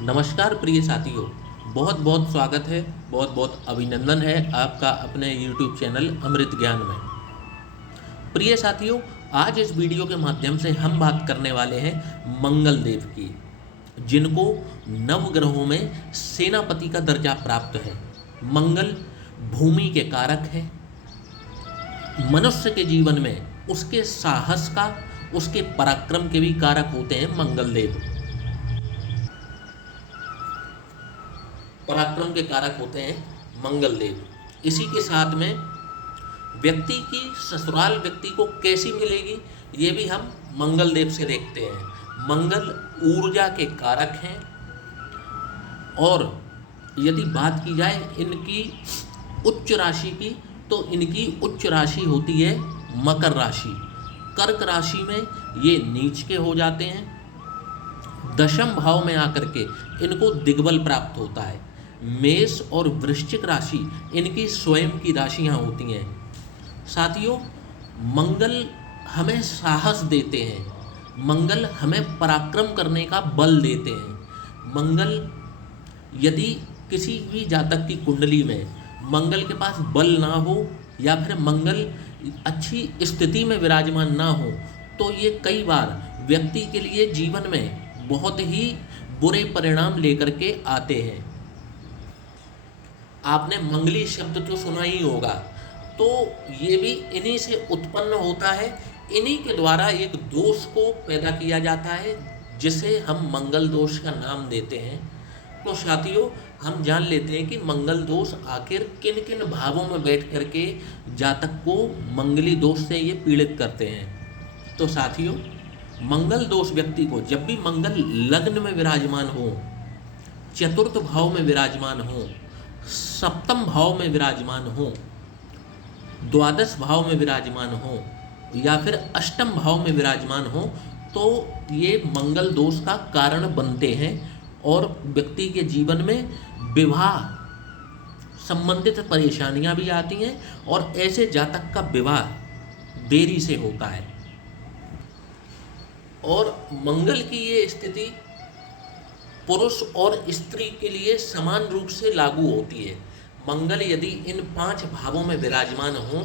नमस्कार प्रिय साथियों। बहुत बहुत स्वागत है, बहुत बहुत अभिनंदन है आपका अपने YouTube चैनल अमृत ज्ञान में। प्रिय साथियों, आज इस वीडियो के माध्यम से हम बात करने वाले हैं मंगल देव की, जिनको नवग्रहों में सेनापति का दर्जा प्राप्त है। मंगल भूमि के कारक है। मनुष्य के जीवन में उसके साहस का, उसके पराक्रम के भी कारक होते हैं मंगल देव। पराक्रम के कारक होते हैं मंगल देव। इसी के साथ में व्यक्ति की ससुराल व्यक्ति को कैसी मिलेगी, ये भी हम मंगल देव से देखते हैं। मंगल ऊर्जा के कारक हैं। और यदि बात की जाए इनकी उच्च राशि की, तो इनकी उच्च राशि होती है मकर राशि। कर्क राशि में ये नीच के हो जाते हैं। दशम भाव में आकर के इनको दिग्बल प्राप्त होता है। मेष और वृश्चिक राशि इनकी स्वयं की राशियां होती हैं। साथियों, मंगल हमें साहस देते हैं। मंगल हमें पराक्रम करने का बल देते हैं। मंगल यदि किसी भी जातक की कुंडली में मंगल के पास बल ना हो या फिर मंगल अच्छी स्थिति में विराजमान ना हो, तो ये कई बार व्यक्ति के लिए जीवन में बहुत ही बुरे परिणाम लेकर के आते हैं। आपने मंगली शब्द तो सुना ही होगा, तो ये भी इन्हीं से उत्पन्न होता है। इन्हीं के द्वारा एक दोष को पैदा किया जाता है, जिसे हम मंगल दोष का नाम देते हैं। तो साथियों, हम जान लेते हैं कि मंगल दोष आखिर किन किन भावों में बैठ करके जातक को मंगली दोष से ये पीड़ित करते हैं। तो साथियों, मंगल दोष व्यक्ति को जब भी मंगल लग्न में विराजमान हो, चतुर्थ भाव में विराजमान हो, सप्तम भाव में विराजमान हो, द्वादश भाव में विराजमान हो या फिर अष्टम भाव में विराजमान हो, तो ये मंगल दोष का कारण बनते हैं और व्यक्ति के जीवन में विवाह संबंधित परेशानियां भी आती हैं और ऐसे जातक का विवाह देरी से होता है। और मंगल की ये स्थिति पुरुष और स्त्री के लिए समान रूप से लागू होती है। मंगल यदि इन 5 भावों में विराजमान हो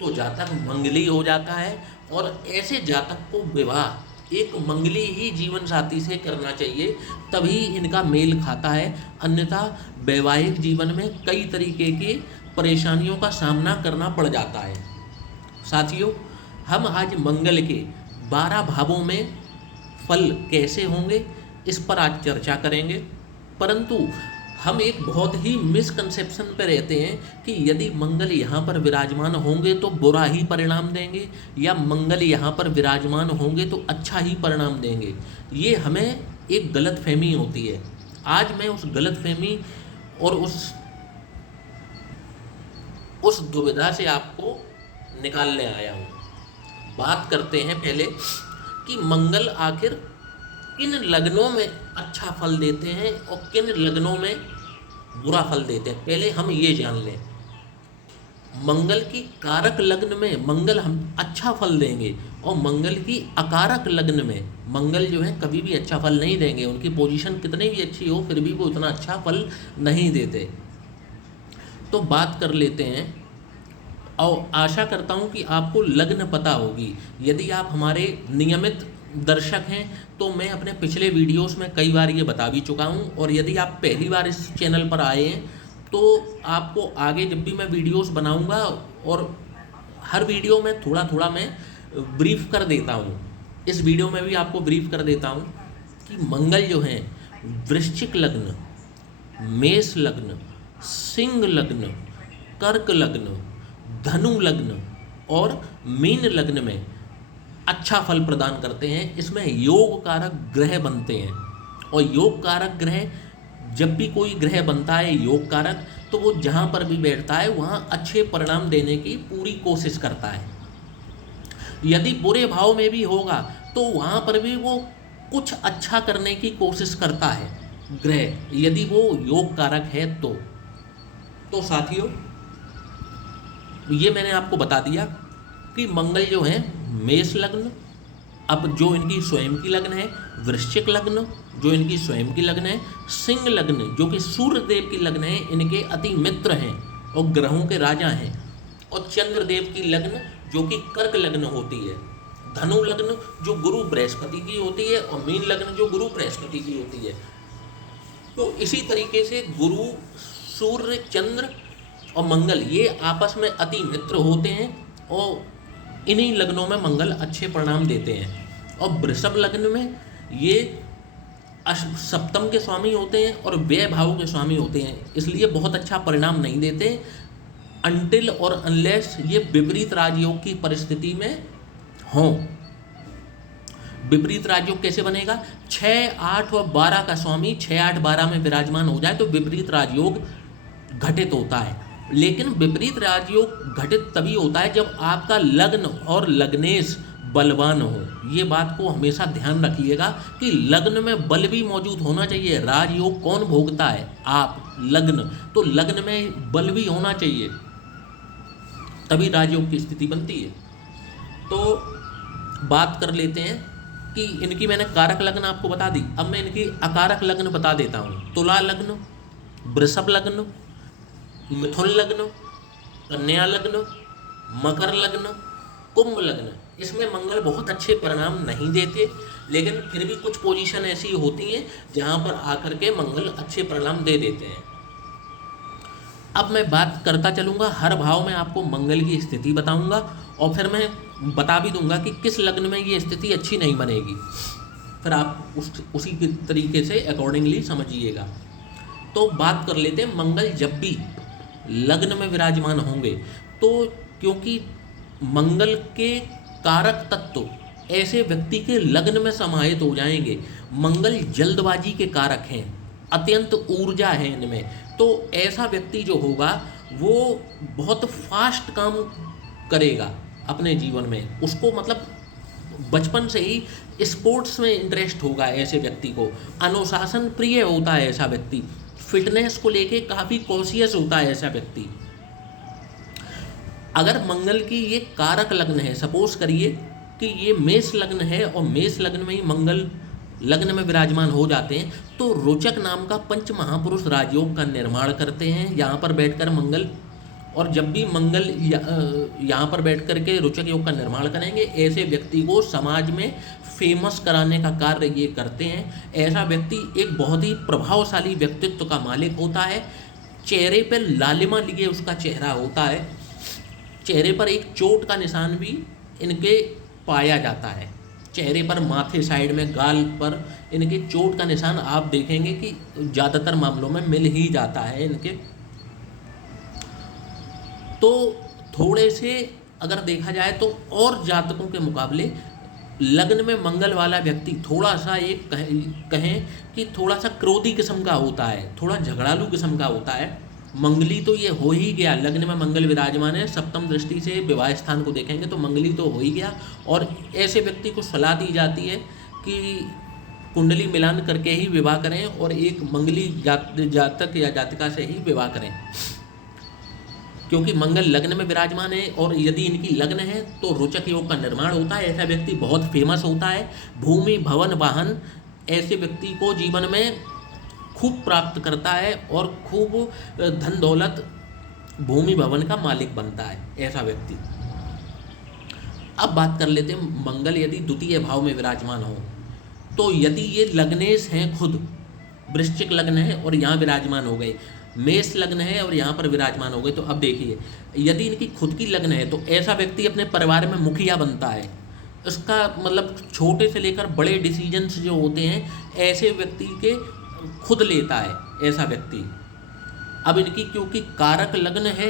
तो जातक मंगली हो जाता है। और ऐसे जातक को विवाह एक मंगली ही जीवन साथी से करना चाहिए, तभी इनका मेल खाता है। अन्यथा वैवाहिक जीवन में कई तरीके की परेशानियों का सामना करना पड़ जाता है। साथियों, हम आज मंगल के 12 भावों में फल कैसे होंगे, इस पर आज चर्चा करेंगे। परंतु हम एक बहुत ही मिसकंसेप्शन पे रहते हैं कि यदि मंगल यहाँ पर विराजमान होंगे तो बुरा ही परिणाम देंगे, या मंगल यहाँ पर विराजमान होंगे तो अच्छा ही परिणाम देंगे। ये हमें एक गलतफहमी होती है। आज मैं उस गलतफहमी और उस दुविधा से आपको निकालने आया हूँ। बात करते हैं पहले कि मंगल आखिर किन लग्नों में अच्छा फल देते हैं और किन लग्नों में बुरा फल देते हैं। पहले हम ये जान लें, मंगल की कारक लग्न में मंगल हम अच्छा फल देंगे और मंगल की अकारक लग्न में मंगल जो है कभी भी अच्छा फल नहीं देंगे। उनकी पोजीशन कितनी भी अच्छी हो फिर भी वो इतना अच्छा फल नहीं देते। तो बात कर लेते हैं, और आशा करता हूँ कि आपको लग्न पता होगी। यदि आप हमारे नियमित दर्शक हैं तो मैं अपने पिछले वीडियोस में कई बार ये बता भी चुका हूँ, और यदि आप पहली बार इस चैनल पर आए हैं तो आपको आगे जब भी मैं वीडियोस बनाऊँगा, और हर वीडियो में थोड़ा थोड़ा मैं ब्रीफ कर देता हूँ। इस वीडियो में भी आपको ब्रीफ कर देता हूँ कि मंगल जो हैं वृश्चिक लग्न, मेष लग्न, सिंह लग्न, कर्क लग्न, धनु लग्न और मीन लग्न में अच्छा फल प्रदान करते हैं। इसमें योग कारक ग्रह बनते हैं, और योग कारक ग्रह जब भी कोई ग्रह बनता है योग कारक, तो वो जहाँ पर भी बैठता है वहाँ अच्छे परिणाम देने की पूरी कोशिश करता है। यदि बुरे भाव में भी होगा तो वहाँ पर भी वो कुछ अच्छा करने की कोशिश करता है ग्रह, यदि वो योग कारक है तो साथियों, ये मैंने आपको बता दिया कि मंगल जो है मेष लग्न, अब जो इनकी स्वयं की लग्न है वृश्चिक लग्न, जो इनकी स्वयं की लग्न है सिंह लग्न, जो कि सूर्य देव की लग्न है, इनके अति मित्र हैं और ग्रहों के राजा हैं, और चंद्रदेव की लग्न जो कि कर्क लग्न होती है, धनु लग्न जो गुरु बृहस्पति की होती है, और मीन लग्न जो गुरु बृहस्पति की होती है। तो इसी तरीके से गुरु, सूर्य, चंद्र और मंगल ये आपस में अति मित्र होते हैं, और इन्हीं लग्नों में मंगल अच्छे परिणाम देते हैं। और वृषभ लग्न में ये सप्तम के स्वामी होते हैं और व्यय भाव के स्वामी होते हैं, इसलिए बहुत अच्छा परिणाम नहीं देते अनटिल और अनलेस ये विपरीत राजयोग की परिस्थिति में हों। विपरीत राजयोग कैसे बनेगा? 6, 8 और 12 का स्वामी 6, 8, 12 में विराजमान हो जाए तो विपरीत राजयोग घटित होता है। लेकिन विपरीत राजयोग घटित तभी होता है जब आपका लग्न और लग्नेश बलवान हो। ये बात को हमेशा ध्यान रखिएगा कि लग्न में बल भी मौजूद होना चाहिए। राजयोग कौन भोगता है? आप, लग्न। तो लग्न में बल भी होना चाहिए, तभी राजयोग की स्थिति बनती है। तो बात कर लेते हैं कि इनकी मैंने कारक लग्न आपको बता दी, अब मैं इनकी अकारक लग्न बता देता हूँ। तुला लग्न, वृषभ लग्न, मिथुन लग्न, कन्या लग्न, मकर लग्न, कुंभ लग्न। इसमें मंगल बहुत अच्छे परिणाम नहीं देते, लेकिन फिर भी कुछ पोजीशन ऐसी होती हैं जहाँ पर आकर के मंगल अच्छे परिणाम दे देते हैं। अब मैं बात करता चलूँगा, हर भाव में आपको मंगल की स्थिति बताऊँगा, और फिर मैं बता भी दूंगा कि किस लग्न में ये स्थिति अच्छी नहीं बनेगी, फिर आप उसी के तरीके से अकॉर्डिंगली समझिएगा। तो बात कर लेते हैं, मंगल जब भी लग्न में विराजमान होंगे तो क्योंकि मंगल के कारक तत्व ऐसे व्यक्ति के लग्न में समाहित हो जाएंगे। मंगल जल्दबाजी के कारक हैं, अत्यंत ऊर्जा है इनमें, तो ऐसा व्यक्ति जो होगा वो बहुत फास्ट काम करेगा अपने जीवन में। उसको मतलब बचपन से ही स्पोर्ट्स में इंटरेस्ट होगा ऐसे व्यक्ति को, अनुशासन प्रिय होता है ऐसा व्यक्ति, फिटनेस को लेके काफ़ी कॉन्शियस होता है ऐसा व्यक्ति। अगर मंगल की ये कारक लग्न है, सपोज करिए कि ये मेष लग्न है और मेष लग्न में ही मंगल लग्न में विराजमान हो जाते हैं, तो रोचक नाम का पंच महापुरुष राजयोग का निर्माण करते हैं यहाँ पर बैठकर मंगल। और जब भी मंगल यहाँ पर बैठ कर के रोचक योग का निर्माण करेंगे, ऐसे व्यक्ति को समाज में फेमस कराने का कार्य ये करते हैं। ऐसा व्यक्ति एक बहुत ही प्रभावशाली व्यक्तित्व का मालिक होता है। चेहरे पर लालिमा लिए उसका चेहरा होता है, चेहरे पर एक चोट का निशान भी इनके पाया जाता है। चेहरे पर, माथे साइड में, गाल पर इनके चोट का निशान आप देखेंगे कि ज़्यादातर मामलों में मिल ही जाता है इनके। तो थोड़े से अगर देखा जाए तो और जातकों के मुकाबले लग्न में मंगल वाला व्यक्ति थोड़ा सा एक कहें कि थोड़ा सा क्रोधी किस्म का होता है, थोड़ा झगड़ालू किस्म का होता है। मंगली तो ये हो ही गया, लग्न में मंगल विराजमान है, सप्तम दृष्टि से विवाह स्थान को देखेंगे तो मंगली तो हो ही गया। और ऐसे व्यक्ति को सलाह दी जाती है कि कुंडली मिलान करके ही विवाह करें और एक मंगली जातक या जातिका से ही विवाह करें, क्योंकि मंगल लग्न में विराजमान है। और यदि इनकी लग्न है तो रोचक योग का निर्माण होता है, ऐसा व्यक्ति बहुत फेमस होता है। भूमि, भवन, वाहन ऐसे व्यक्ति को जीवन में खूब प्राप्त करता है और खूब धन दौलत, भूमि भवन का मालिक बनता है ऐसा व्यक्ति। अब बात कर लेते हैं, मंगल यदि द्वितीय भाव में विराजमान हो तो यदि ये लग्नेश हैं, खुद वृश्चिक लग्न है और यहाँ विराजमान हो गए, मेष लग्न है और यहाँ पर विराजमान हो गए, तो अब देखिए यदि इनकी खुद की लग्न है तो ऐसा व्यक्ति अपने परिवार में मुखिया बनता है। इसका मतलब छोटे से लेकर बड़े डिसीजंस जो होते हैं ऐसे व्यक्ति के खुद लेता है ऐसा व्यक्ति। अब इनकी क्योंकि कारक लग्न है,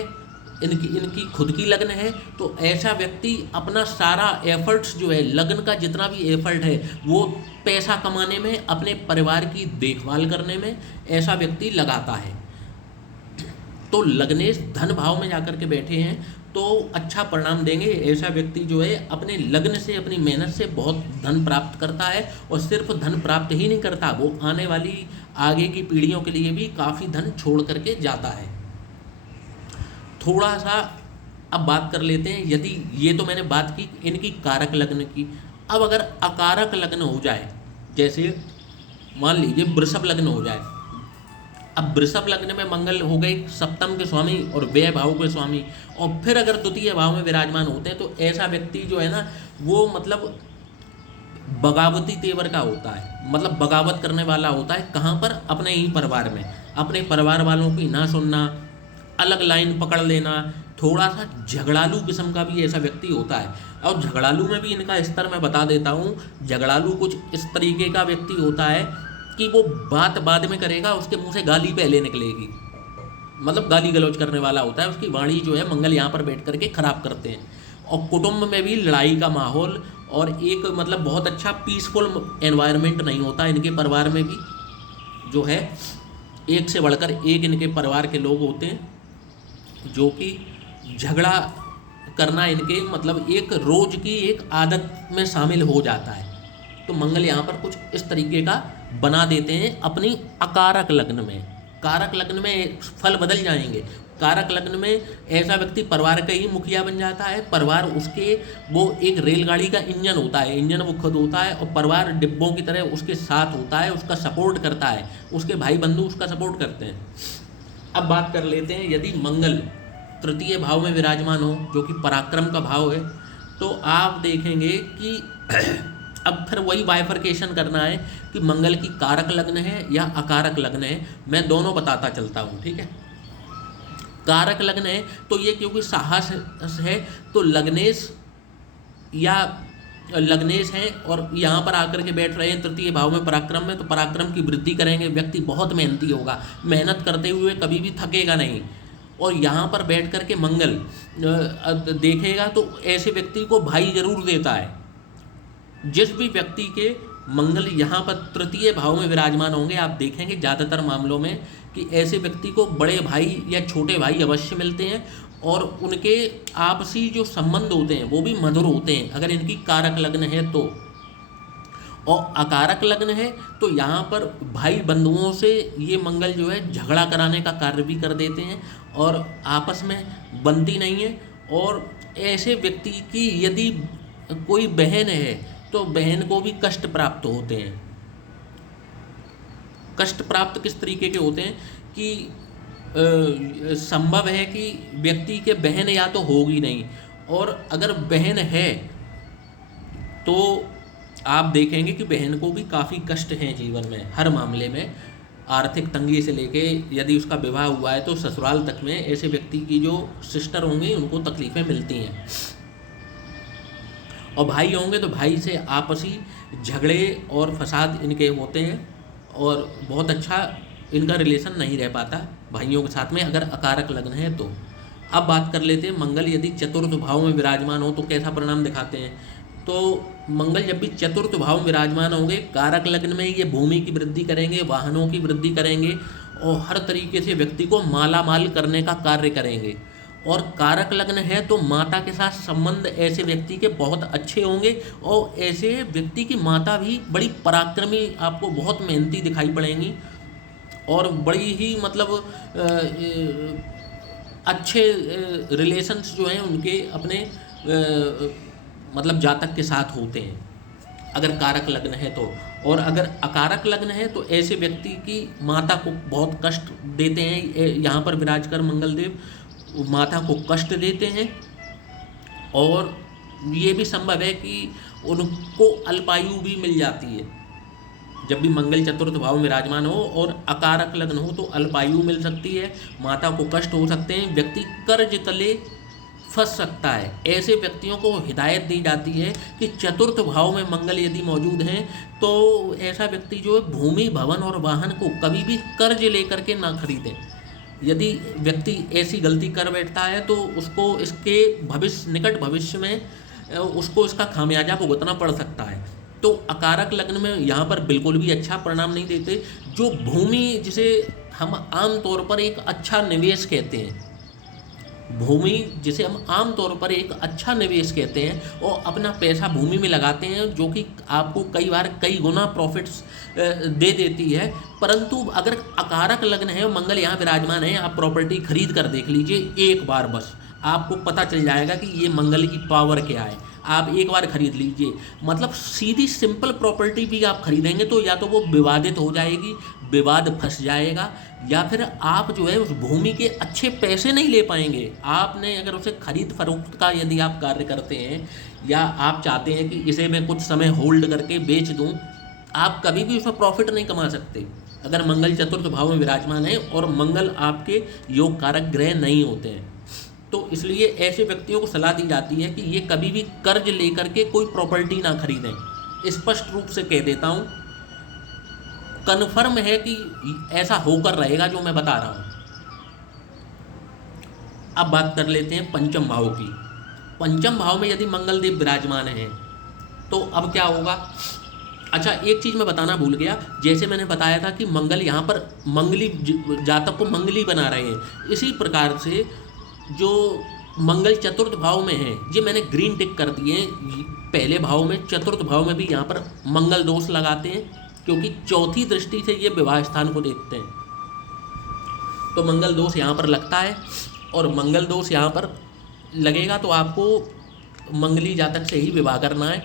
इनकी खुद की लग्न है, तो ऐसा व्यक्ति अपना सारा एफर्ट्स जो है, लग्न का जितना भी एफर्ट है वो पैसा कमाने में, अपने परिवार की देखभाल करने में ऐसा व्यक्ति लगाता है। तो लग्नेश धन भाव में जाकर के बैठे हैं तो अच्छा परिणाम देंगे। ऐसा व्यक्ति जो है अपने लग्न से, अपनी मेहनत से बहुत धन प्राप्त करता है, और सिर्फ धन प्राप्त ही नहीं करता, वो आने वाली आगे की पीढ़ियों के लिए भी काफ़ी धन छोड़ करके जाता है। थोड़ा सा अब बात कर लेते हैं, यदि ये तो मैंने बात की इनकी कारक लग्न की, अब अगर अकारक लग्न हो जाए, जैसे मान लीजिए वृषभ लग्न हो जाए, अब वृषभ लग्न में मंगल हो गए सप्तम के स्वामी और व्यय भाव के स्वामी, और फिर अगर द्वितीय भाव में विराजमान होते हैं तो ऐसा व्यक्ति जो है ना वो मतलब बगावती तेवर का होता है, मतलब बगावत करने वाला होता है। कहाँ पर? अपने ही परिवार में, अपने परिवार वालों की ना सुनना, अलग लाइन पकड़ लेना, थोड़ा सा झगड़ालू किस्म का भी ऐसा व्यक्ति होता है। और झगड़ालू में भी इनका स्तर मैं बता देता हूँ। झगड़ालू कुछ इस तरीके का व्यक्ति होता है कि वो बात बाद में करेगा, उसके मुंह से गाली पहले निकलेगी, मतलब गाली गलौज करने वाला होता है। उसकी वाणी जो है मंगल यहाँ पर बैठ करके खराब करते हैं। और कुटुंब में भी लड़ाई का माहौल और एक मतलब बहुत अच्छा पीसफुल एनवायरनमेंट नहीं होता। इनके परिवार में भी जो है एक से बढ़कर एक इनके परिवार के लोग होते हैं जो कि झगड़ा करना इनके मतलब एक रोज की एक आदत में शामिल हो जाता है। तो मंगल यहाँ पर कुछ इस तरीके का बना देते हैं अपनी अकारक लग्न में। कारक लग्न में फल बदल जाएंगे। कारक लग्न में ऐसा व्यक्ति परिवार का ही मुखिया बन जाता है। परिवार उसके वो एक रेलगाड़ी का इंजन होता है, इंजन वो खुद होता है और परिवार डिब्बों की तरह उसके साथ होता है, उसका सपोर्ट करता है, उसके भाई बंधु उसका सपोर्ट करते हैं। अब बात कर लेते हैं यदि मंगल तृतीय भाव में विराजमान हो जो कि पराक्रम का भाव है, तो आप देखेंगे कि अब फिर वही बाइफर्केशन करना है कि मंगल की कारक लग्न है या अकारक लग्न है। मैं दोनों बताता चलता हूँ, ठीक है। कारक लग्न है तो ये क्योंकि साहस है तो लग्नेश या लग्नेश हैं और यहाँ पर आकर के बैठ रहे हैं तृतीय भाव में पराक्रम में, तो पराक्रम की वृद्धि करेंगे। व्यक्ति बहुत मेहनती होगा, मेहनत करते हुए कभी भी थकेगा नहीं। और यहाँ पर बैठ कर के मंगल देखेगा तो ऐसे व्यक्ति को भाई जरूर देता है। जिस भी व्यक्ति के मंगल यहाँ पर तृतीय भाव में विराजमान होंगे, आप देखेंगे ज़्यादातर मामलों में कि ऐसे व्यक्ति को बड़े भाई या छोटे भाई अवश्य मिलते हैं और उनके आपसी जो संबंध होते हैं वो भी मधुर होते हैं अगर इनकी कारक लग्न है तो। और अकारक लग्न है तो यहाँ पर भाई बंधुओं से ये मंगल जो है झगड़ा कराने का कार्य भी कर देते हैं और आपस में बनती नहीं है। और ऐसे व्यक्ति की यदि कोई बहन है तो बहन को भी कष्ट प्राप्त होते हैं। कष्ट प्राप्त किस तरीके के होते हैं कि संभव है कि व्यक्ति के बहन या तो होगी नहीं, और अगर बहन है तो आप देखेंगे कि बहन को भी काफ़ी कष्ट हैं जीवन में, हर मामले में। आर्थिक तंगी से लेके यदि उसका विवाह हुआ है तो ससुराल तक में ऐसे व्यक्ति की जो सिस्टर होंगी उनको तकलीफ़ें मिलती हैं। और भाई होंगे तो भाई से आपसी झगड़े और फसाद इनके होते हैं और बहुत अच्छा इनका रिलेशन नहीं रह पाता भाइयों के साथ में अगर अकारक लग्न है तो। अब बात कर लेते हैं मंगल यदि चतुर्थ भाव में विराजमान हो तो कैसा परिणाम दिखाते हैं। तो मंगल जब भी चतुर्थ भाव में विराजमान होंगे, कारक लग्न में ये भूमि की वृद्धि करेंगे, वाहनों की वृद्धि करेंगे और हर तरीके से व्यक्ति को माला माल करने का कार्य करेंगे। और कारक लग्न है तो माता के साथ संबंध ऐसे व्यक्ति के बहुत अच्छे होंगे और ऐसे व्यक्ति की माता भी बड़ी पराक्रमी, आपको बहुत मेहनती दिखाई पड़ेंगी और बड़ी ही मतलब अच्छे रिलेशंस जो हैं उनके अपने मतलब जातक के साथ होते हैं अगर कारक लग्न है तो। और अगर अकारक लग्न है तो ऐसे व्यक्ति की माता को बहुत कष्ट देते हैं। यहाँ पर विराजकर मंगल देव माता को कष्ट देते हैं और ये भी संभव है कि उनको अल्पायु भी मिल जाती है। जब भी मंगल चतुर्थ भाव में विराजमान हो और अकारक लग्न हो तो अल्पायु मिल सकती है, माता को कष्ट हो सकते हैं, व्यक्ति कर्ज तले फंस सकता है। ऐसे व्यक्तियों को हिदायत दी जाती है कि चतुर्थ भाव में मंगल यदि मौजूद हैं तो ऐसा व्यक्ति जो है भूमि भवन और वाहन को कभी भी कर्ज लेकर के ना खरीदें। यदि व्यक्ति ऐसी गलती कर बैठता है तो उसको इसके निकट भविष्य में उसको इसका खामियाजा भुगतना पड़ सकता है। तो अकारक लग्न में यहाँ पर बिल्कुल भी अच्छा परिणाम नहीं देते। जो भूमि जिसे हम आम तौर पर एक अच्छा निवेश कहते हैं, भूमि जिसे हम आम तौर पर एक अच्छा निवेश कहते हैं और अपना पैसा भूमि में लगाते हैं जो कि आपको कई बार कई गुना प्रॉफिट्स दे देती है। परंतु अगर अकारक लग्न है और मंगल यहाँ विराजमान है, आप प्रॉपर्टी खरीद कर देख लीजिए एक बार, बस आपको पता चल जाएगा कि ये मंगल की पावर क्या है। आप एक बार खरीद लीजिए। मतलब सीधी सिंपल प्रॉपर्टी भी आप खरीदेंगे तो या तो वो विवादित हो जाएगी, विवाद फंस जाएगा, या फिर आप जो है उस भूमि के अच्छे पैसे नहीं ले पाएंगे। आपने अगर उसे खरीद फरोख्त का यदि आप कार्य करते हैं या आप चाहते हैं कि इसे मैं कुछ समय होल्ड करके बेच दूं, आप कभी भी उसमें प्रॉफिट नहीं कमा सकते अगर मंगल चतुर्थ भाव में विराजमान है और मंगल आपके योग कारक ग्रह नहीं होते हैं। तो इसलिए ऐसे व्यक्तियों को सलाह दी जाती है कि ये कभी भी कर्ज लेकर के कोई प्रॉपर्टी ना खरीदें। स्पष्ट रूप से कह देता हूँ, कन्फर्म है कि ऐसा होकर रहेगा जो मैं बता रहा हूँ। अब बात कर लेते हैं पंचम भाव की। पंचम भाव में यदि मंगल देव विराजमान हैं तो अब क्या होगा। अच्छा, एक चीज़ मैं बताना भूल गया, जैसे मैंने बताया था कि मंगल यहाँ पर मंगली जातक को मंगली बना रहे हैं, इसी प्रकार से जो मंगल चतुर्थ भाव में है, ये मैंने ग्रीन टिक कर दिए पहले भाव में, चतुर्थ भाव में भी यहाँ पर मंगल दोष लगाते हैं, क्योंकि चौथी दृष्टि से ये विवाह स्थान को देखते हैं। तो मंगल दोष यहाँ पर लगता है, और मंगल दोष यहाँ पर लगेगा तो आपको मंगली जातक से ही विवाह करना है,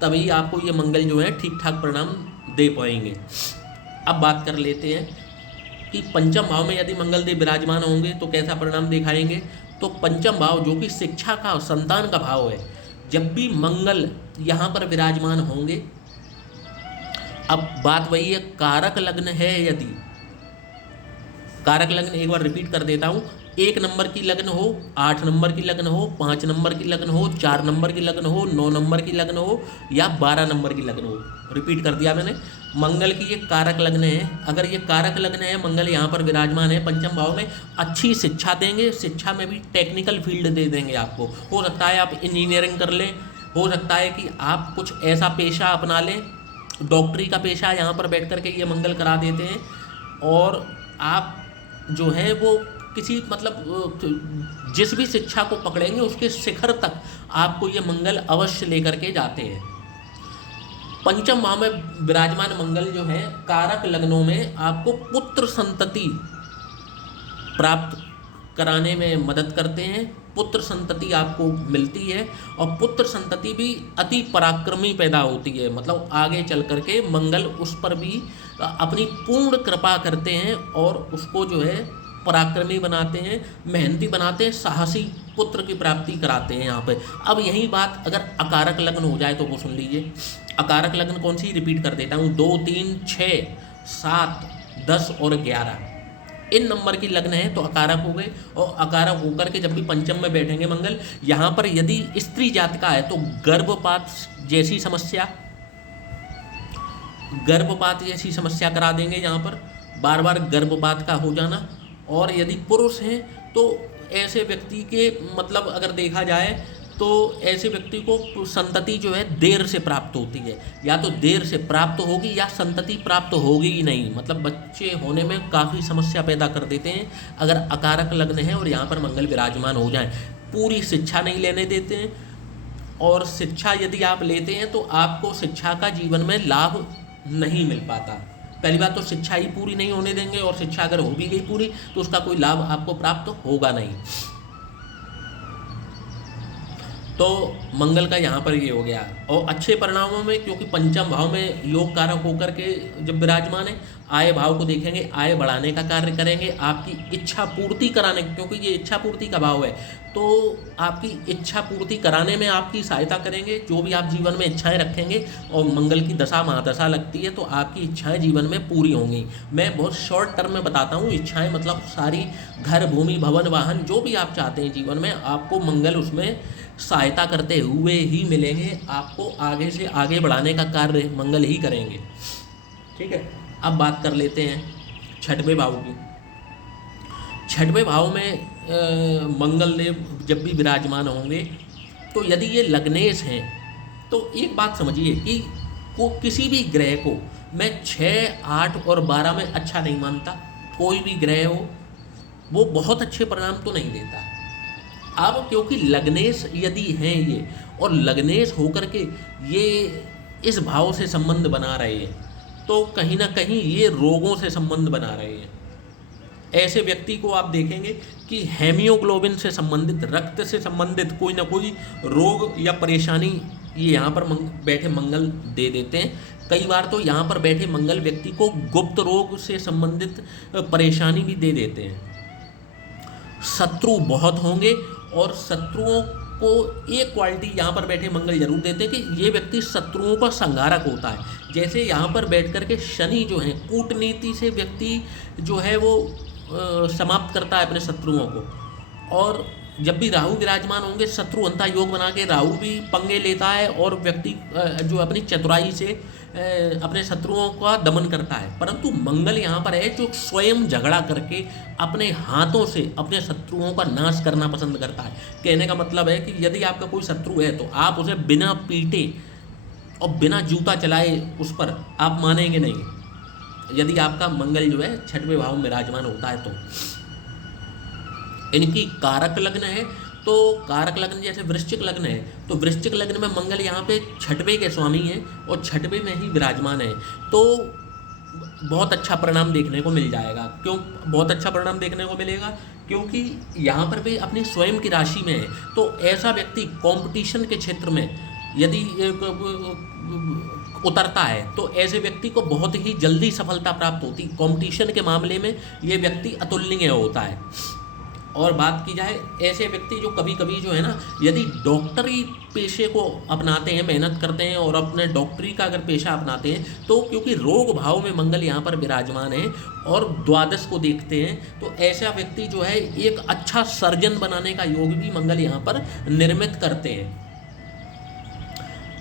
तभी आपको ये मंगल जो है ठीक ठाक परिणाम दे पाएंगे। अब बात कर लेते हैं कि पंचम भाव में यदि मंगल देव विराजमान होंगे तो कैसा परिणाम दिखाएंगे। तो पंचम भाव जो कि शिक्षा का और संतान का भाव है, जब भी मंगल यहाँ पर विराजमान होंगे, अब बात वही है, कारक लग्न है यदि, कारक लग्न एक बार रिपीट कर देता हूँ, 1 नंबर की लग्न हो, 8 नंबर की लग्न हो, 5 नंबर की लग्न हो, 4 नंबर की लग्न हो, 9 नंबर की लग्न हो या 12 नंबर की लग्न हो, रिपीट कर दिया मैंने, मंगल की ये कारक लग्न है। अगर ये कारक लग्न है, मंगल यहाँ पर विराजमान है पंचम भाव में, अच्छी शिक्षा देंगे, शिक्षा में भी टेक्निकल फील्ड दे देंगे आपको। हो सकता है आप इंजीनियरिंग कर लें, हो सकता है कि आप कुछ ऐसा पेशा अपना लें, डॉक्टरी का पेशा यहाँ पर बैठ कर के ये मंगल करा देते हैं, और आप जो है वो किसी मतलब जिस भी शिक्षा को पकड़ेंगे उसके शिखर तक आपको ये मंगल अवश्य लेकर के जाते हैं। पंचम भाव में विराजमान मंगल जो है कारक लग्नों में आपको पुत्र संतति प्राप्त कराने में मदद करते हैं, पुत्र संतति आपको मिलती है, और पुत्र संतति भी अति पराक्रमी पैदा होती है। मतलब आगे चल करके मंगल उस पर भी अपनी पूर्ण कृपा करते हैं और उसको जो है पराक्रमी बनाते हैं, मेहनती बनाते हैं, साहसी पुत्र की प्राप्ति कराते हैं यहाँ पे। अब यही बात अगर अकारक लग्न हो जाए तो वो सुन लीजिए। अकारक लग्न कौन सी, रिपीट कर देता हूँ, 2, 3, 6, 7, 10 और 11 इन नंबर की लग्न है तो अकारक हो गए। और अकारक होकर के जब भी पंचम में बैठेंगे मंगल, यहाँ पर यदि स्त्री जात का है तो गर्भपात जैसी समस्या करा देंगे, यहाँ पर बार बार गर्भपात का हो जाना। और यदि पुरुष हैं तो ऐसे व्यक्ति के मतलब अगर देखा जाए तो ऐसे व्यक्ति को संतति जो है देर से प्राप्त होती है, या तो देर से प्राप्त होगी या संतति प्राप्त होगी ही नहीं, मतलब बच्चे होने में काफ़ी समस्या पैदा कर देते हैं अगर अकारक लग्न है और यहाँ पर मंगल विराजमान हो जाए। पूरी शिक्षा नहीं लेने देते हैं, और शिक्षा यदि आप लेते हैं तो आपको शिक्षा का जीवन में लाभ नहीं मिल पाता। पहली बात तो शिक्षा ही पूरी नहीं होने देंगे, और शिक्षा अगर हो भी गई पूरी तो उसका कोई लाभ आपको प्राप्त होगा नहीं। तो मंगल का यहाँ पर ये हो गया। और अच्छे परिणामों में, क्योंकि पंचम भाव में योग कारक होकर के जब विराजमान है, आय भाव को देखेंगे, आय बढ़ाने का कार्य करेंगे, आपकी इच्छा पूर्ति कराने, क्योंकि ये इच्छा पूर्ति का भाव है तो आपकी इच्छा पूर्ति कराने में आपकी सहायता करेंगे। जो भी आप जीवन में इच्छाएं रखेंगे, और मंगल की दशा महादशा लगती है तो आपकी इच्छाएं जीवन में पूरी होंगी। मैं बहुत शॉर्ट टर्म में बताता हूँ, इच्छाएं मतलब सारी घर, भूमि, भवन, वाहन जो भी आप चाहते हैं जीवन में, आपको मंगल उसमें सहायता करते हुए ही मिलेंगे। आपको आगे से आगे बढ़ाने का कार्य मंगल ही करेंगे। ठीक है, अब बात कर लेते हैं छठवें भाव की। छठवें भाव में मंगल देव जब भी विराजमान होंगे तो यदि ये लग्नेश हैं तो एक बात समझिए कि को किसी भी ग्रह को मैं 6, 8 और 12 में अच्छा नहीं मानता। कोई भी ग्रह हो वो बहुत अच्छे परिणाम तो नहीं देता। अब क्योंकि लग्नेश यदि हैं ये, और लग्नेश होकर के ये इस भाव से संबंध बना रहे हैं, तो कहीं ना कहीं ये रोगों से संबंध बना रहे हैं। ऐसे व्यक्ति को आप देखेंगे कि हेमियोग्लोबिन से संबंधित, रक्त से संबंधित कोई ना कोई रोग या परेशानी ये यहाँ पर बैठे मंगल दे देते हैं। कई बार तो यहाँ पर बैठे मंगल व्यक्ति को गुप्त रोग से संबंधित परेशानी भी दे देते हैं। शत्रु बहुत होंगे, और शत्रुओं को एक क्वालिटी यहाँ पर बैठे मंगल जरूर देते हैं कि ये व्यक्ति शत्रुओं का संहारक होता है। जैसे यहाँ पर बैठ कर के शनि जो है कूटनीति से व्यक्ति जो है वो समाप्त करता है अपने शत्रुओं को, और जब भी राहु विराजमान होंगे शत्रु अंता योग बना के राहु भी पंगे लेता है और व्यक्ति जो अपनी चतुराई से अपने शत्रुओं का दमन करता है। परंतु मंगल यहाँ पर है जो स्वयं झगड़ा करके अपने हाथों से अपने शत्रुओं का नाश करना पसंद करता है। कहने का मतलब है कि यदि आपका कोई शत्रु है तो आप उसे बिना पीटे और बिना जूता चलाए उस पर आप मानेंगे नहीं, यदि आपका मंगल जो है 6वें भाव में विराजमान होता है तो। इनकी कारक लग्न है, तो कारक लग्न जैसे वृश्चिक लग्न है तो वृश्चिक लग्न में मंगल यहाँ पे 6वें के स्वामी हैं और 6वें में ही विराजमान है, तो बहुत अच्छा परिणाम देखने को मिल जाएगा। क्यों बहुत अच्छा परिणाम देखने को मिलेगा? क्योंकि यहाँ पर भी अपनी स्वयं की राशि में है, तो ऐसा व्यक्ति कंपटीशन के क्षेत्र में यदि उतरता है तो ऐसे व्यक्ति को बहुत ही जल्दी सफलता प्राप्त होती। कंपटीशन के मामले में ये व्यक्ति अतुलनीय होता है। और बात की जाए ऐसे व्यक्ति जो कभी कभी जो है ना, यदि डॉक्टरी पेशे को अपनाते हैं, मेहनत करते हैं और अपने डॉक्टरी का अगर पेशा अपनाते हैं, तो क्योंकि रोग भाव में मंगल यहाँ पर विराजमान है और द्वादश को देखते हैं, तो ऐसा व्यक्ति जो है एक अच्छा सर्जन बनाने का योग भी मंगल यहाँ पर निर्मित करते हैं।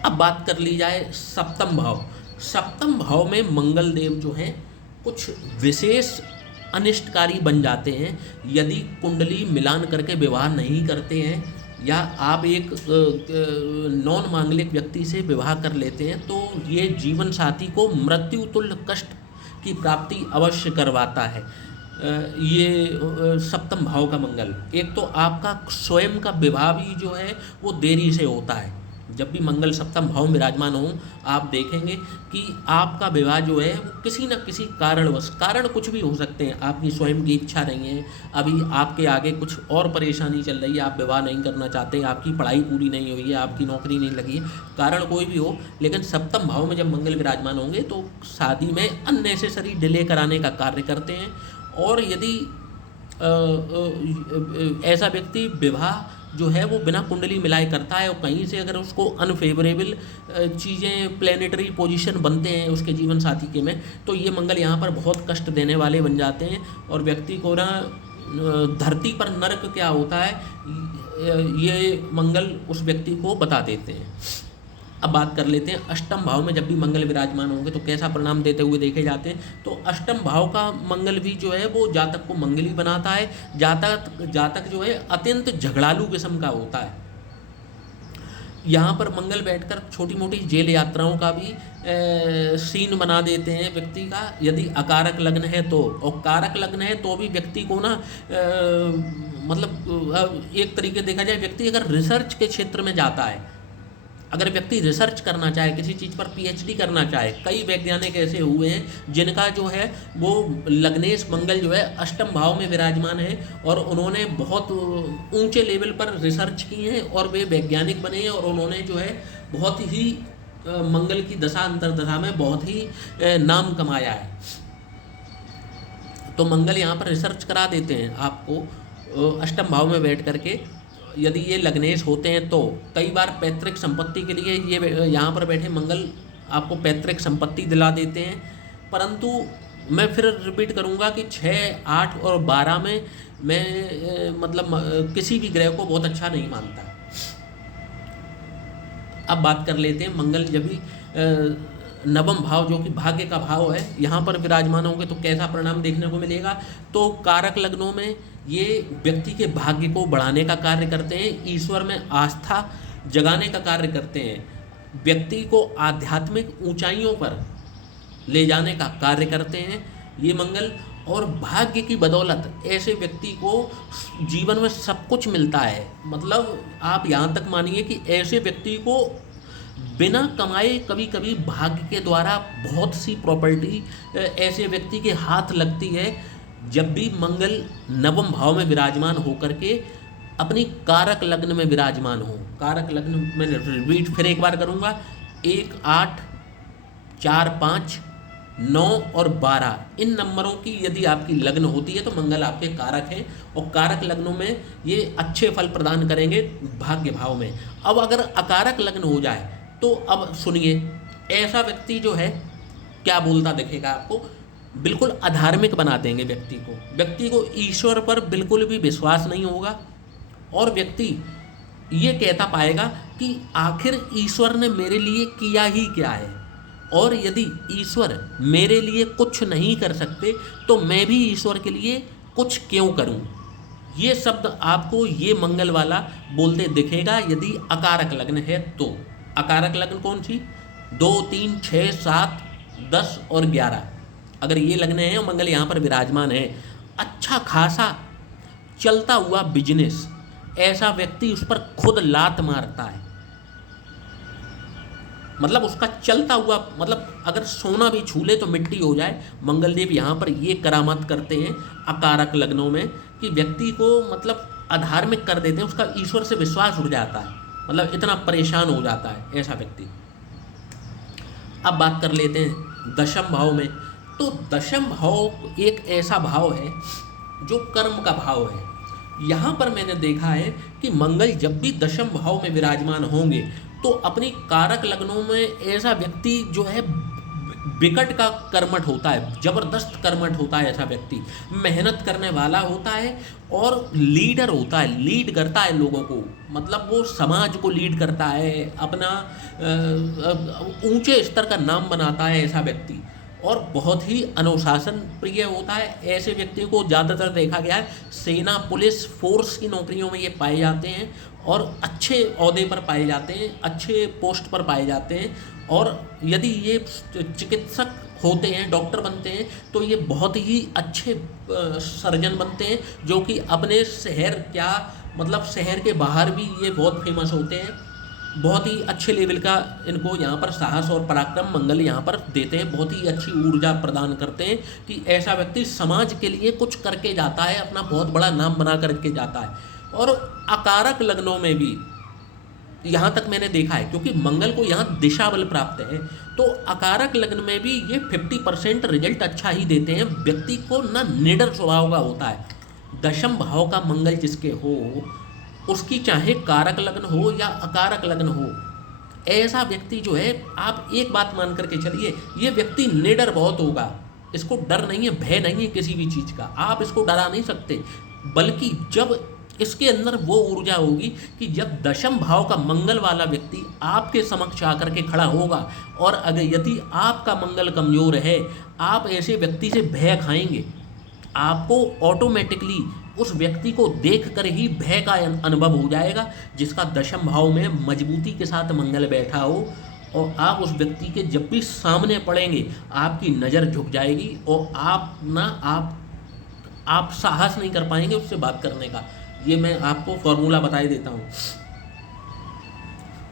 अब बात कर ली जाए सप्तम भाव। सप्तम भाव में मंगल देव जो हैं कुछ विशेष अनिष्टकारी बन जाते हैं यदि कुंडली मिलान करके विवाह नहीं करते हैं, या आप एक नॉन मांगलिक व्यक्ति से विवाह कर लेते हैं, तो ये जीवन साथी को मृत्यु तुल्य कष्ट की प्राप्ति अवश्य करवाता है। ये सप्तम भाव का मंगल, एक तो आपका स्वयं का विवाह भी जो है वो देरी से होता है। जब भी मंगल सप्तम भाव में विराजमान हो, आप देखेंगे कि आपका विवाह जो है वो किसी न किसी कारणवश, कारण कुछ भी हो सकते हैं, आपकी स्वयं की इच्छा नहीं है, अभी आपके आगे कुछ और परेशानी चल रही है, आप विवाह नहीं करना चाहते, आपकी पढ़ाई पूरी नहीं हुई है, आपकी नौकरी नहीं लगी है, कारण कोई भी हो, लेकिन सप्तम भाव में जब मंगल विराजमान होंगे तो शादी में अननेसेसरी डिले कराने का कार्य करते हैं। और यदि ऐसा व्यक्ति विवाह जो है वो बिना कुंडली मिलाए करता है और कहीं से अगर उसको अनफेवरेबल चीज़ें, प्लेनेटरी पोजीशन बनते हैं उसके जीवन साथी के में, तो ये मंगल यहाँ पर बहुत कष्ट देने वाले बन जाते हैं और व्यक्ति को ना धरती पर नरक क्या होता है ये मंगल उस व्यक्ति को बता देते हैं। अब बात कर लेते हैं अष्टम भाव में जब भी मंगल विराजमान होंगे तो कैसा परिणाम देते हुए देखे जाते हैं। तो अष्टम भाव का मंगल भी जो है वो जातक को मंगली बनाता है। जातक जो है अत्यंत झगड़ालू किस्म का होता है। यहाँ पर मंगल बैठकर छोटी मोटी जेल यात्राओं का भी सीन बना देते हैं व्यक्ति का, यदि अकारक लग्न है तो। और कारक लग्न है तो भी व्यक्ति को ना मतलब एक तरीके देखा जाए, व्यक्ति अगर रिसर्च के क्षेत्र में जाता है, अगर व्यक्ति रिसर्च करना चाहे, किसी चीज़ पर पीएचडी करना चाहे, कई वैज्ञानिक ऐसे हुए हैं जिनका जो है वो लग्नेश मंगल जो है अष्टम भाव में विराजमान है और उन्होंने बहुत ऊंचे लेवल पर रिसर्च की है और वे वैज्ञानिक बने हैं और उन्होंने जो है बहुत ही मंगल की दशा अंतर्दशा में बहुत ही नाम कमाया है। तो मंगल यहाँ पर रिसर्च करा देते हैं आपको अष्टम भाव में बैठ करके। यदि ये लग्नेश होते हैं तो कई बार पैतृक संपत्ति के लिए ये यहाँ पर बैठे मंगल आपको पैतृक संपत्ति दिला देते हैं। परंतु मैं फिर रिपीट करूँगा कि 6, 8 और 12 में मैं मतलब किसी भी ग्रह को बहुत अच्छा नहीं मानता। अब बात कर लेते हैं मंगल जब भी नवम भाव जो कि भाग्य का भाव है यहाँ पर विराजमान होंगे तो कैसा परिणाम देखने को मिलेगा। तो कारक लग्नों में ये व्यक्ति के भाग्य को बढ़ाने का कार्य करते हैं, ईश्वर में आस्था जगाने का कार्य करते हैं, व्यक्ति को आध्यात्मिक ऊंचाइयों पर ले जाने का कार्य करते हैं ये मंगल। और भाग्य की बदौलत ऐसे व्यक्ति को जीवन में सब कुछ मिलता है। मतलब आप यहाँ तक मानिए कि ऐसे व्यक्ति को बिना कमाए कभी कभी भाग्य के द्वारा बहुत सी प्रॉपर्टी ऐसे व्यक्ति के हाथ लगती है जब भी मंगल नवम भाव में विराजमान होकर के अपनी कारक लग्न में विराजमान हो, कारक लग्न में रिपीट फिर एक बार करूँगा, 1, 8, 4, 5, 9 और 12 इन नंबरों की यदि आपकी लग्न होती है तो मंगल आपके कारक हैं और कारक लग्नों में ये अच्छे फल प्रदान करेंगे भाग्य भाव में। अब अगर अकारक लग्न हो जाए तो अब सुनिए, ऐसा व्यक्ति जो है क्या बोलता दिखेगा आपको, बिल्कुल अधार्मिक बना देंगे व्यक्ति को ईश्वर पर बिल्कुल भी विश्वास नहीं होगा और व्यक्ति ये कहता पाएगा कि आखिर ईश्वर ने मेरे लिए किया ही क्या है, और यदि ईश्वर मेरे लिए कुछ नहीं कर सकते तो मैं भी ईश्वर के लिए कुछ क्यों करूं। ये शब्द आपको ये मंगल वाला बोलते दिखेगा यदि अकारक लग्न है तो। अकारक लग्न कौन सी, 2, 3, 6, 7, 10 और 11 अगर ये लग्न है और मंगल यहाँ पर विराजमान है, अच्छा खासा चलता हुआ बिजनेस, ऐसा व्यक्ति उस पर खुद लात मारता है, मतलब उसका चलता हुआ, मतलब अगर सोना भी छू ले तो मिट्टी हो जाए। मंगल देव यहाँ पर ये करामात करते हैं अकारक लग्नों में कि व्यक्ति को मतलब अधार्मिक कर देते हैं, उसका ईश्वर से विश्वास उड़ जाता है, मतलब इतना परेशान हो जाता है ऐसा व्यक्ति। अब बात कर लेते हैं दशम भाव में। तो दशम भाव एक ऐसा भाव है जो कर्म का भाव है। यहाँ पर मैंने देखा है कि मंगल जब भी दशम भाव में विराजमान होंगे तो अपनी कारक लग्नों में ऐसा व्यक्ति जो है विकट का कर्मठ होता है, जबरदस्त कर्मठ होता है। ऐसा व्यक्ति मेहनत करने वाला होता है और लीडर होता है, लीड करता है लोगों को, मतलब वो समाज को लीड करता है, अपना ऊंचे स्तर का नाम बनाता है ऐसा व्यक्ति, और बहुत ही अनुशासन प्रिय होता है। ऐसे व्यक्ति को ज़्यादातर देखा गया है सेना, पुलिस, फोर्स की नौकरियों में ये पाए जाते हैं और अच्छे ओहदे पर पाए जाते हैं, अच्छे पोस्ट पर पाए जाते हैं। और यदि ये चिकित्सक होते हैं, डॉक्टर बनते हैं, तो ये बहुत ही अच्छे सर्जन बनते हैं, जो कि अपने शहर क्या मतलब शहर के बाहर भी ये बहुत फेमस होते हैं। बहुत ही अच्छे लेवल का इनको यहाँ पर साहस और पराक्रम मंगल यहाँ पर देते हैं, बहुत ही अच्छी ऊर्जा प्रदान करते हैं कि ऐसा व्यक्ति समाज के लिए कुछ करके जाता है, अपना बहुत बड़ा नाम बना करके जाता है। और अकारक लग्नों में भी यहाँ तक मैंने देखा है, क्योंकि मंगल को यहाँ दिशा बल प्राप्त है, तो अकारक लग्न में भी ये 50% रिजल्ट अच्छा ही देते हैं। व्यक्ति को ना निडर स्वभाव का होता है। दशम भाव का मंगल जिसके हो, उसकी चाहे कारक लग्न हो या अकारक लग्न हो, ऐसा व्यक्ति जो है, आप एक बात मान करके चलिए, ये व्यक्ति निडर बहुत होगा। इसको डर नहीं है, भय नहीं है किसी भी चीज़ का, आप इसको डरा नहीं सकते। बल्कि जब इसके अंदर वो ऊर्जा होगी कि जब दशम भाव का मंगल वाला व्यक्ति आपके समक्ष आकर के खड़ा होगा, और अगर यदि आपका मंगल कमज़ोर है, आप ऐसे व्यक्ति से भय खाएंगे। आपको ऑटोमेटिकली उस व्यक्ति को देखकर ही भय का अनुभव हो जाएगा, जिसका दशम भाव में मजबूती के साथ मंगल बैठा हो। और आप उस व्यक्ति के जब भी सामने पड़ेंगे, आपकी नज़र झुक जाएगी और आप साहस नहीं कर पाएंगे उससे बात करने का। ये मैं आपको फॉर्मूला बता ही देता हूँ।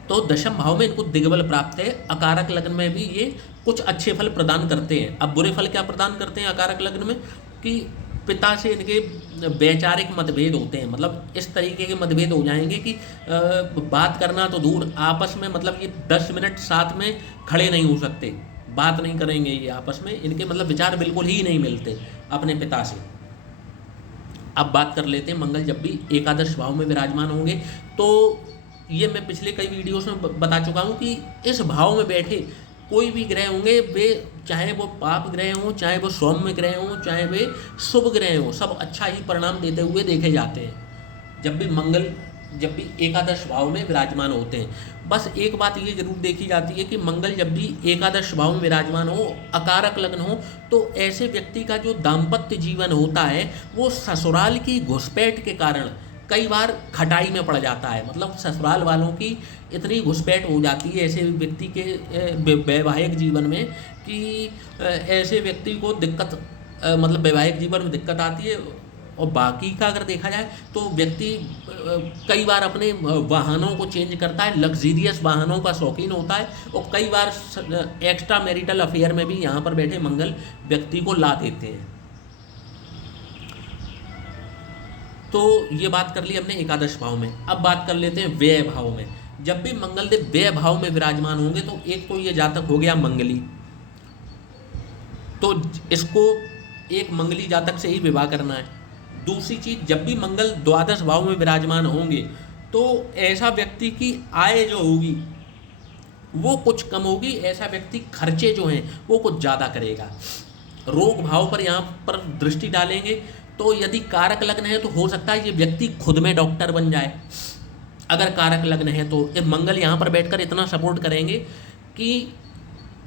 तो दशम भाव में इनको दिग्बल प्राप्त है। अकारक लग्न में भी ये कुछ अच्छे फल प्रदान करते हैं। अब बुरे फल क्या प्रदान करते हैं अकारक लग्न में, कि पिता से इनके वैचारिक मतभेद होते हैं, मतलब इस तरीके के मतभेद हो जाएंगे कि बात करना तो दूर, आपस में मतलब ये 10 मिनट साथ में खड़े नहीं हो सकते, बात नहीं करेंगे ये आपस में, इनके मतलब विचार बिल्कुल ही नहीं मिलते अपने पिता से। अब बात कर लेते हैं मंगल जब भी एकादश भाव में विराजमान होंगे, तो ये मैं पिछले कई वीडियोस में बता चुका हूँ कि इस भाव में बैठे कोई भी ग्रह होंगे, वे चाहे वो पाप ग्रह हों, चाहे वो सौम्य ग्रह हों, चाहे वे शुभ ग्रह हों, सब अच्छा ही परिणाम देते हुए देखे जाते हैं जब भी मंगल जब भी एकादश भाव में विराजमान होते हैं। बस एक बात ये जरूर देखी जाती है कि मंगल जब भी एकादश भाव में विराजमान हो, अकारक लग्न हो, तो ऐसे व्यक्ति का जो दाम्पत्य जीवन होता है वो ससुराल की घुसपैठ के कारण कई बार खटाई में पड़ जाता है। मतलब ससुराल वालों की इतनी घुसपैठ हो जाती है ऐसे व्यक्ति के वैवाहिक जीवन में कि ऐसे व्यक्ति को दिक्कत मतलब वैवाहिक जीवन में दिक्कत आती है। और बाकी का अगर देखा जाए तो व्यक्ति कई बार अपने वाहनों को चेंज करता है, लग्जीरियस वाहनों का शौकीन होता है, और कई बार एक्स्ट्रा मैरिटल अफेयर में भी यहाँ पर बैठे मंगल व्यक्ति को ला देते हैं। तो ये बात कर ली हमने एकादश भाव में। अब बात कर लेते हैं व्यय भाव में। जब भी मंगलदेव व्यय भाव में विराजमान होंगे तो एक तो ये जातक हो गया मंगली, तो इसको एक मंगली जातक से ही विवाह करना है। दूसरी चीज, जब भी मंगल द्वादश भाव में विराजमान होंगे तो ऐसा व्यक्ति की आय जो होगी वो कुछ कम होगी, ऐसा व्यक्ति खर्चे जो हैं वो कुछ ज़्यादा करेगा। रोग भाव पर यहाँ पर दृष्टि डालेंगे तो यदि कारक लग्न है तो हो सकता है ये व्यक्ति खुद में डॉक्टर बन जाए। अगर कारक लग्न है तो ये मंगल यहाँ पर बैठकर इतना सपोर्ट करेंगे कि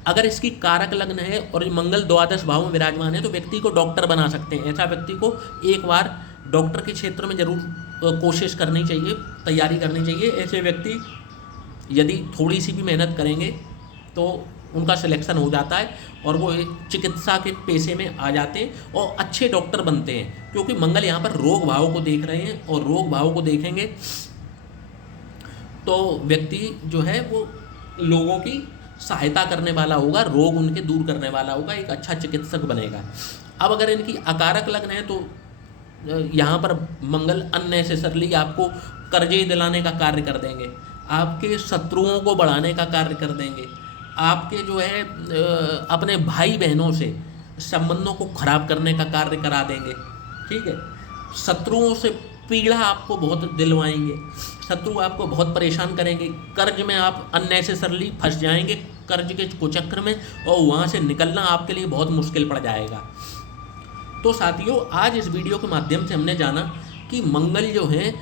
अगर इसकी कारक लग्न है और मंगल द्वादश भाव में विराजमान है तो व्यक्ति को डॉक्टर बना सकते हैं। ऐसा व्यक्ति को एक बार डॉक्टर के क्षेत्र में जरूर कोशिश करनी चाहिए, तैयारी करनी चाहिए। ऐसे व्यक्ति यदि थोड़ी सी भी मेहनत करेंगे तो उनका सिलेक्शन हो जाता है और वो चिकित्सा के पेशे में आ जाते हैं और अच्छे डॉक्टर बनते हैं, क्योंकि मंगल यहाँ पर रोग भाव को देख रहे हैं और रोग भाव को देखेंगे तो व्यक्ति जो है वो लोगों की सहायता करने वाला होगा, रोग उनके दूर करने वाला होगा, एक अच्छा चिकित्सक बनेगा। अब अगर इनकी अकारक लग्न है तो यहाँ पर मंगल अननेसेसरली आपको कर्जे दिलाने का कार्य कर देंगे, आपके शत्रुओं को बढ़ाने का कार्य कर देंगे, आपके जो है अपने भाई बहनों से संबंधों को खराब करने का कार्य करा देंगे। ठीक है, शत्रुओं से पीड़ा आपको बहुत दिलवाएंगे, शत्रु आपको बहुत परेशान करेंगे, कर्ज में आप अननेसेसरली फंस जाएंगे कर्ज के कुचक्र में और वहाँ से निकलना आपके लिए बहुत मुश्किल पड़ जाएगा। तो साथियों, आज इस वीडियो के माध्यम से हमने जाना कि मंगल जो है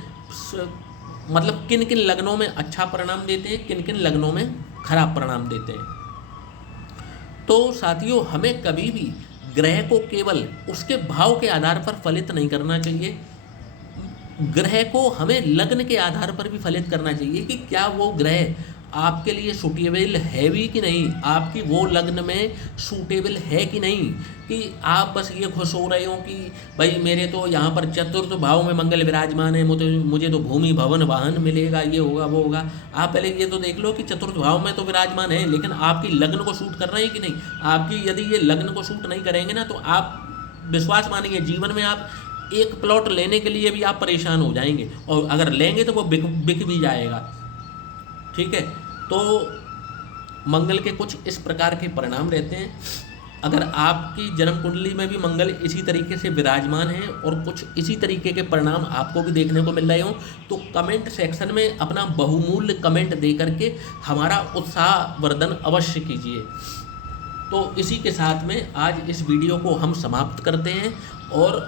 मतलब किन किन लग्नों में अच्छा परिणाम देते हैं, किन किन लग्नों में खराब परिणाम देते हैं। तो साथियों, हमें कभी भी ग्रह को केवल उसके भाव के आधार पर फलित नहीं करना चाहिए, ग्रह को हमें लग्न के आधार पर भी फलित करना चाहिए कि क्या वो ग्रह आपके लिए सूटेबल है भी कि नहीं, आपकी वो लग्न में सूटेबल है कि नहीं, कि आप बस ये खुश हो रहे हो कि भाई मेरे तो यहाँ पर चतुर्थ भाव में मंगल विराजमान है, मुझे तो भूमि भवन वाहन मिलेगा, ये होगा वो होगा। आप पहले ये तो देख लो कि चतुर्थ भाव में तो विराजमान है लेकिन आपकी लग्न को सूट कर रहे हैं कि नहीं। आपकी यदि ये लग्न को सूट नहीं करेंगे ना तो आप विश्वास मानिए जीवन में आप एक प्लॉट लेने के लिए भी आप परेशान हो जाएंगे और अगर लेंगे तो वो बिक भी जाएगा। ठीक है, तो मंगल के कुछ इस प्रकार के परिणाम रहते हैं। अगर आपकी जन्म कुंडली में भी मंगल इसी तरीके से विराजमान है और कुछ इसी तरीके के परिणाम आपको भी देखने को मिल रहे हो तो कमेंट सेक्शन में अपना बहुमूल्य कमेंट दे करके हमारा उत्साहवर्धन अवश्य कीजिए। तो इसी के साथ में आज इस वीडियो को हम समाप्त करते हैं और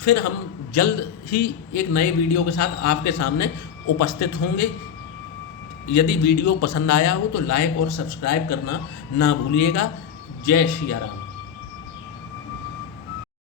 फिर हम जल्द ही एक नए वीडियो के साथ आपके सामने उपस्थित होंगे। यदि वीडियो पसंद आया हो तो लाइक और सब्सक्राइब करना ना भूलिएगा। जय श्री राम।